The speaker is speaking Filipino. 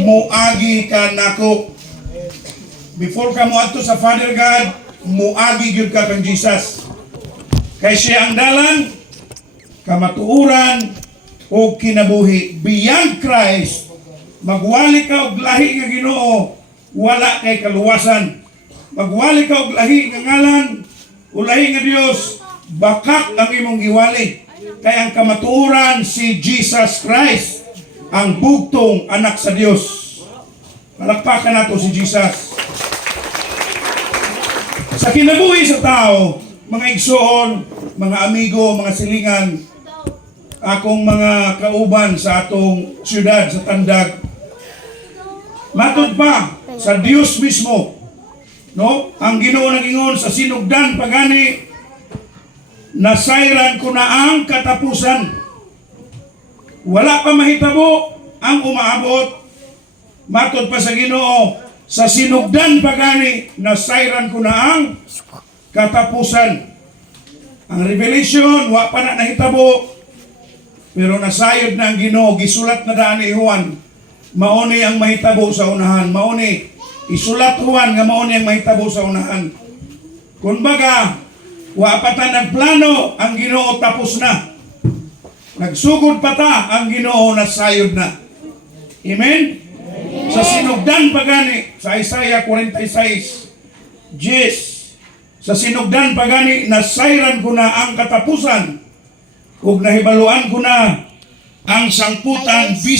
muagi ka nako. Before ka moadto sa Father God, muagi gyud ka kang Jesus. Kay siya ang dalan, kamatuuran, o kinabuhi. Beyond Christ, magwali ka og lahi nga Ginoo, wala kay kaluwasan. Magwali ka og lahi nga ngalan, o lahi nga Dios, bakak ang imong giwali. Kay ang kamatuuran si Jesus Christ, ang bugtong anak sa Dios. Palakpakan nato si Jesus. Sa kinabuhi sa tao, mga igsoon, mga amigo, mga silingan, akong mga kauban sa atong siyudad, sa Tandag, matod pa sa Dios mismo, no? Ang Ginoo nag-ingon sa sinugdan pagani, nasayran ko na ang katapusan. Wala pa mahitabo ang umaabot. Matod pa sa Ginoo, sa sinugdan pagani, nasayran ko na ang katapusan. Ang Revelation, wa pa na nahitabo, pero nasayod na ang Ginoo, gisulat na daan ni Juan. Mauni ang mahitabo sa unahan. Mauni, isulat Juan nga mauni ang mahitabo sa unahan. Kumbaga, wa pa ta nagplano, ang Ginoo tapos na. Nagsugod pa ta, ang Ginoo nasayod na. Amen? Sa sinugdan pagani, sa Isaiah 46, sa sinugdan pagani, nasayran ko na ang katapusan, ug nahibaluan ko na ang sangputan bis